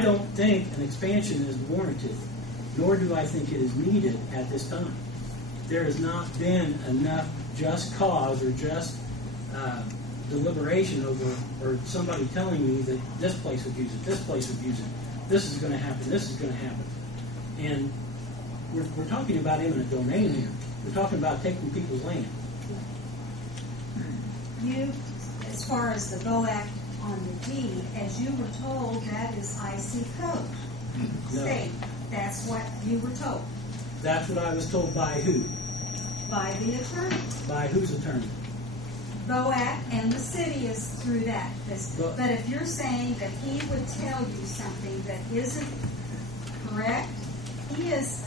I don't think an expansion is warranted, nor do I think it is needed at this time. There has not been enough just cause or just deliberation over, or somebody telling me that this place would use it, this place would use it, this is going to happen, this is going to happen. And we're talking about eminent domain here. We're talking about taking people's land. You, as far as the BOAC on the deed, as you were told, that is IC code. No. State, that's what you were told. That's what I was told by who? By the attorney. By whose attorney? BOAC and the city is through that. But if you're saying that he would tell you something that isn't correct, he is...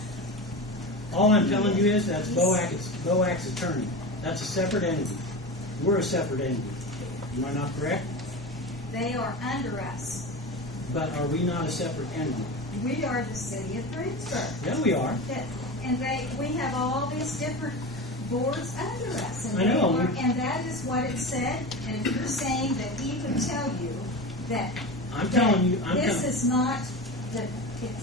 All I'm telling you is that's BOAC's attorney. That's a separate entity. We're a separate entity. Am I not correct? They are under us. But are we not a separate entity? We are the city of Greensburg. Yeah, we are. And we have all these different boards under us. And I know. And that is what it said. And if you're saying that he would tell you that this is not, that it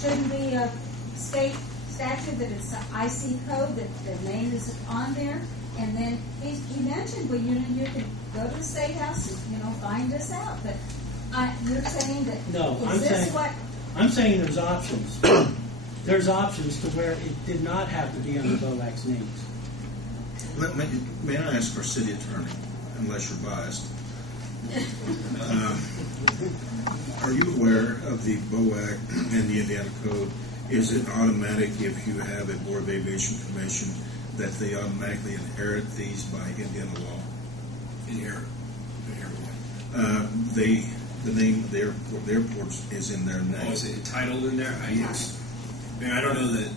shouldn't be a state statute, that it's an IC code, that the name is on there. And then he mentioned, well, you can go to the State House and, find this out. But you're saying that, no, I'm saying there's options. There's options to where it did not have to be under BOAC's names. May I ask our city attorney, unless you're biased, are you aware of the BOAC and the Indiana Code? Is it automatic if you have a Board of Aviation Commission that they automatically inherit these by Indiana law? Inherit what? The name of the airport is in their name. Oh, is it titled in there? Yes. I don't know that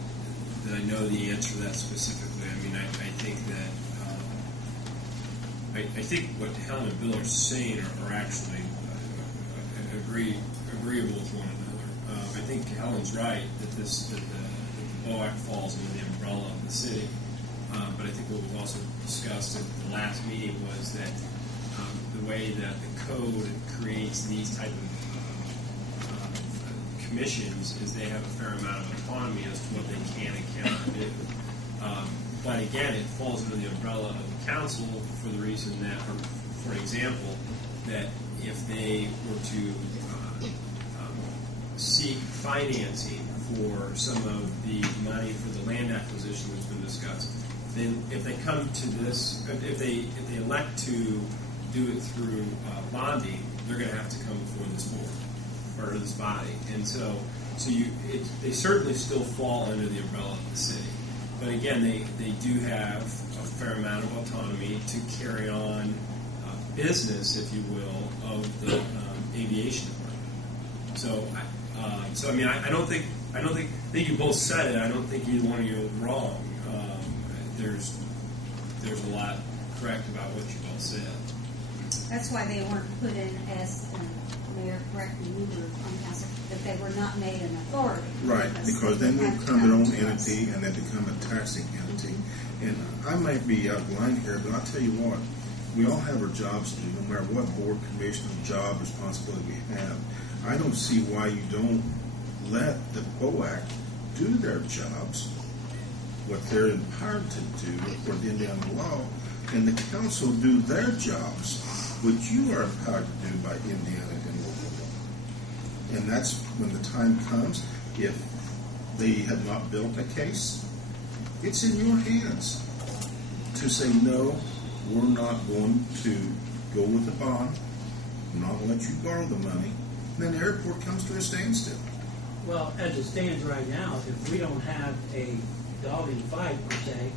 I know the answer to that specifically. I mean, I think that I think what Helen and Bill are saying are actually agreeable with one another. I think Helen's right that the BOAC falls under the umbrella of the city. But I think what was also discussed at the last meeting was that the way that the code creates these type of commissions is they have a fair amount of autonomy as to what they can and cannot do. But again, it falls under the umbrella of the council for the reason that, for example, that if they were to seek financing for some of the money for the land acquisition that's been discussed, then if they come to this, if they elect to do it through bonding, they're going to have to come before this board or this body, and so they certainly still fall under the umbrella of the city. But again, they do have a fair amount of autonomy to carry on business, if you will, of the aviation department. So I mean, I think you both said it. I don't think either one of you are wrong. There's a lot correct about what you both said. That's why they weren't put in as, Mayor, correct me, you were on council, that they were not made an authority. Right, because then they become their own entity and they become a taxing entity. And I might be out of line here, but I'll tell you what, we all have our jobs to do, no matter what board, commission, job, responsibility we have. I don't see why you don't let the BOAC do their jobs, what they're empowered to do according to Indiana law, and the council do their jobs, which you are empowered to do by Indiana and local law. And that's when the time comes, if they have not built a case, it's in your hands to say, no, we're not going to go with the bond, we're not going to let you borrow the money, and then the airport comes to a standstill. Well, as it stands right now, if we don't have a dog in the fight, per se,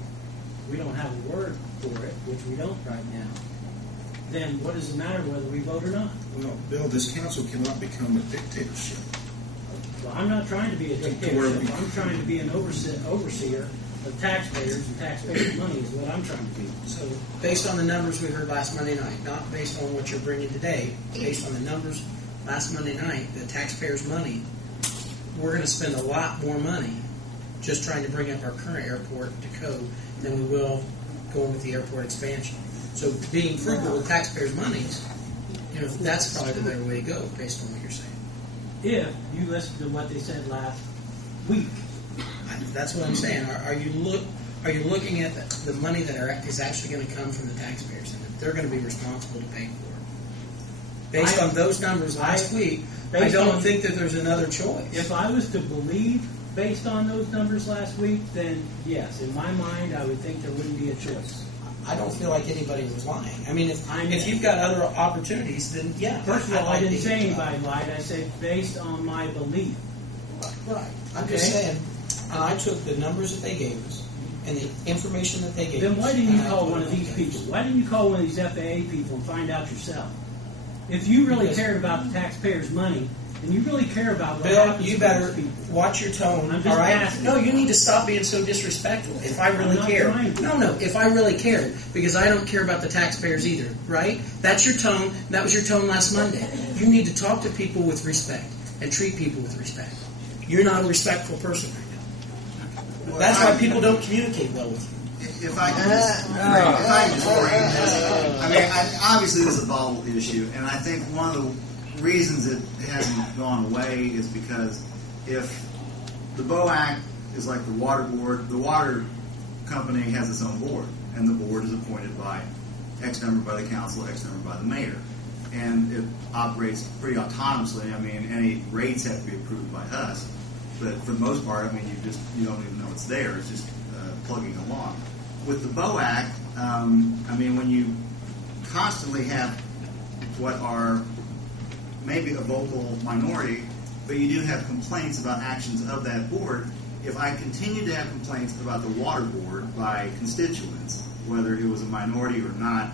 we don't have a word for it, which we don't right now, then what does it matter whether we vote or not? Well, Bill, this council cannot become a dictatorship. Well, I'm not trying to be a dictatorship. I'm trying to be an overseer of taxpayers, and taxpayers' money is what I'm trying to do. So, based on the numbers we heard last Monday night, not based on what you're bringing today, based on the numbers last Monday night, the taxpayers' money, we're going to spend a lot more money just trying to bring up our current airport to code than we will going with the airport expansion. So being frugal with taxpayers' monies, that's probably the better way to go based on what you're saying. if you listen to what they said last week. That's what I'm saying. Are you looking at the money that is actually going to come from the taxpayers, and that they're going to be responsible to pay for it? Based on those numbers last week, I don't think that there's another choice. If I was to believe based on those numbers last week, then yes, in my mind, I would think there wouldn't be a choice. I don't feel like anybody was lying. I mean, if you've got other opportunities, then yeah. First of all, I didn't say anybody lied. I said based on my belief. Right. I'm just saying, and I took the numbers that they gave us and the information that they gave us. Then why didn't you call one of these people? Why didn't you call one of these FAA people and find out yourself? If you really cared about the taxpayers' money, and you really care about what happens Bill, you to better these people. watch your tone. I'm just all right? asking. No, you need to stop being so disrespectful. If I really I'm not cared. trying to. No, if I really cared. Because I don't care about the taxpayers either, right? That's your tone. That was your tone last Monday. You need to talk to people with respect and treat people with respect. You're not a respectful person right now. Well, That's why people don't communicate well with you. If I can just bring this, I mean, obviously this is a volatile issue, and I think one of the reasons it hasn't gone away is because if the BOAC is like the water board, the water company has its own board, and the board is appointed by X number by the council, X number by the mayor, and it operates pretty autonomously. I mean, any rates have to be approved by us, but for the most part, I mean, you don't even know it's there. It's just plugging along. With the BOAC, I mean, when you constantly have what are maybe a vocal minority, but you do have complaints about actions of that board, if I continue to have complaints about the water board by constituents, whether it was a minority or not,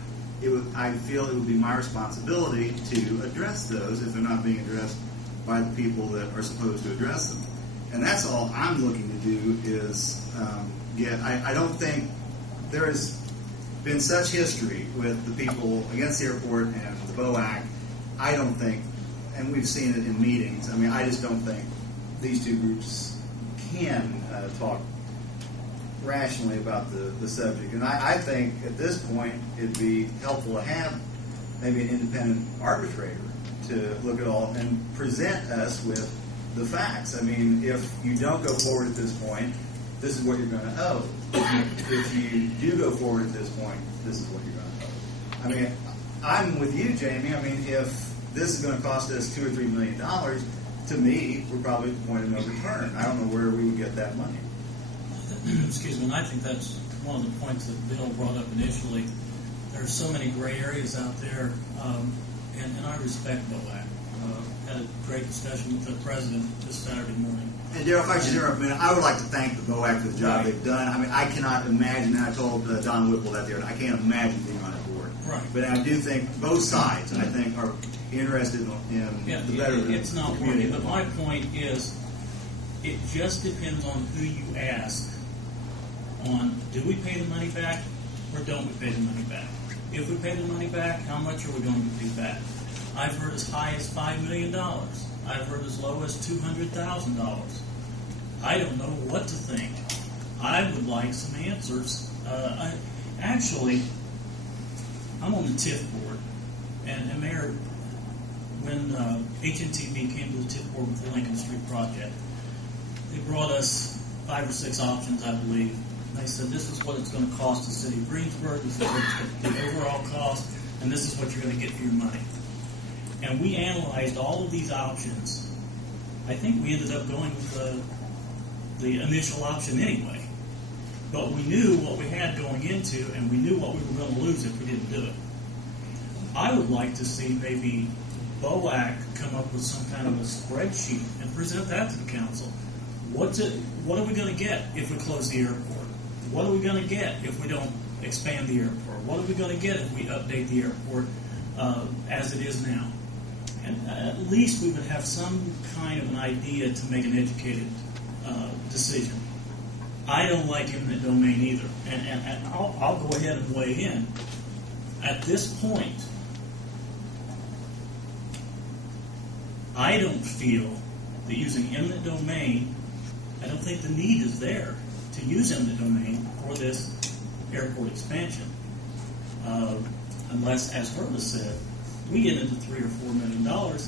I feel it would be my responsibility to address those if they're not being addressed by the people that are supposed to address them. And that's all I'm looking to do is I don't think there has been such history with the people against the airport and the BOAC. I don't think, and we've seen it in meetings, I mean, I just don't think these two groups can talk rationally about the subject. And I think at this point it'd be helpful to have maybe an independent arbitrator to look at all and present us with the facts. I mean, if you don't go forward at this point, this is what you're going to owe. If you do go forward at this point, this is what you're going to owe. I mean, I'm with you, Jamie. I mean, if this is going to cost us $2 or $3 million, to me, we're probably at the point of no return. I don't know where we would get that money. Excuse me, and I think that's one of the points that Bill brought up initially. There are so many gray areas out there, and I respect BOAC. Had a great discussion with the president this Saturday morning. And Daryl, if I should interrupt a minute, I would like to thank the BOAC for the job they've done. I mean, I cannot imagine, and I told Don Whipple that the other day, I can't imagine being on a board. Right. But I do think both sides, I think, are interested in the better of the it's not community. working, but my point is, it just depends on who you ask on, do we pay the money back or don't we pay the money back? If we pay the money back, how much are we going to pay back? I've heard as high as $5 million. I've heard as low as $200,000. I don't know what to think. I would like some answers. Actually, I'm on the TIF board, and Mayor, when HNTB came to the TIF board with the Lincoln Street project, they brought us 5 or 6 options, I believe. And they said, this is what it's going to cost the city of Greensburg, this is what the overall cost, and this is what you're going to get for your money. And we analyzed all of these options. I think we ended up going with the initial option anyway. But we knew what we had going into, and we knew what we were going to lose if we didn't do it. I would like to see maybe BOAC come up with some kind of a spreadsheet and present that to the council. What are we going to get if we close the airport? What are we going to get if we don't expand the airport? What are we going to get if we update the airport as it is now? And at least we would have some kind of an idea to make an educated decision. I don't like eminent domain either, and I'll go ahead and weigh in. At this point, I don't feel that using eminent domain, I don't think the need is there to use eminent domain for this airport expansion. Unless, as Herman said, we get into $3 or $4 million,